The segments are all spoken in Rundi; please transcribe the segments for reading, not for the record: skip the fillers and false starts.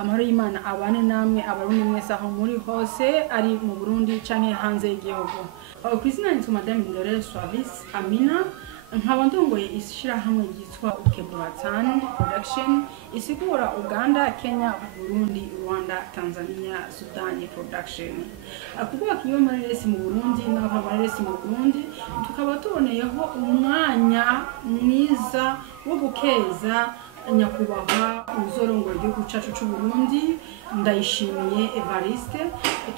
amahoro y'Imana abane namwe abarundi mwese aho muri hose ari mu Burundi canke hanze y'igihugu. Kwizina nitwa Madame Ndorere Suavis Amina, nkaba ndongoye ishirahamwe ryitwa Ukeburaatan Production isigura Uganda, Kenya, Burundi, Rwanda, Tanzania, Sudan Production. Kuba kiyo mareresi mu Burundi n'aba mareresi mu Burundi tukaba tuboneyeho umwanya mwiza wo gukeza nyakubahwa uzorongora igihugu cacu c'u Burundi Ndayishimiye Evariste.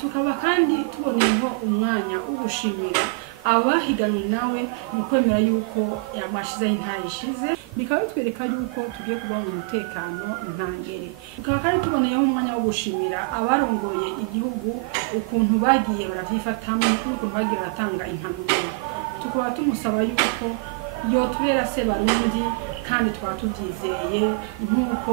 Tukaba kandi tuboneyeho umwanya wo gushimira abahiganwe nawe mu kwemera yuko yamashizeho intayishize, bikaba bitwereka yuko tugiye kuba mu mutekano ntangere. Tukaba kandi tuboneyeho umwanya wo gushimira abarongoye igihugu ukuntu bagiye baravyifatamwe n'ukuntu bagiye baratanga impanuro. Tukaba tumusaba yuko yotubera se Barundi kandi twaba tuvyizeye nk'uko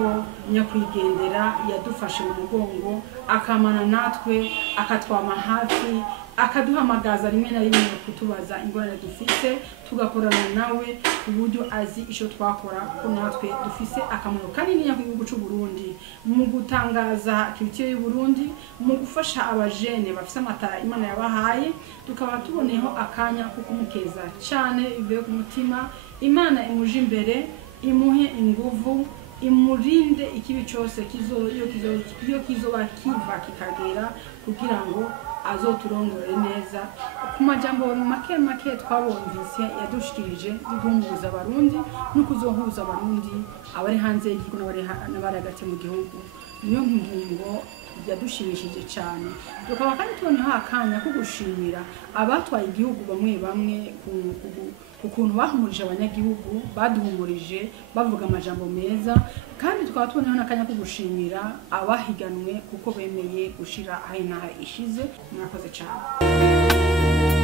nyakwigendera yadufashe mu mugongo akamana natwe akatwama hafi akaduhamagaza rimwe na rimwe kutubaza ingorane dufise tugakorana nawe ku buryo azi ico twakora ko natwe dufise akamaro kanini ku gihugu c'u Burundi mu gutangaza culture y'u Burundi, mu gufasha abajene bafise amatara Imana yabahaye. Tukaba tuboneyeho akanya ko kumukeza cyane ivuye ku mutima. Imana imuje imbere, imuhe inguvu, imurinde ikibi cyose kizoba kiva kikagera kugira ngo azoturongore neza. Ku majambo make twabumvise yadushikirije bigumbuza abarundi no kuzohuza abarundi abari hanze y'igihugu n'abari hagati mu gihugu, niyo ngingo yadushimishije cyane. Tukaba kandi tuboneyeho akanya ko gushimira abatwaye igihugu bamwe ukuntu bahumurije abanyagihugu, baduhumurije bavuga amajambo meza. Kandi tukaba tuboneyeho n'akanya ko gushimira abahiganwe kuko bemeye gushira aho inaha ishize. Murakoze cyane.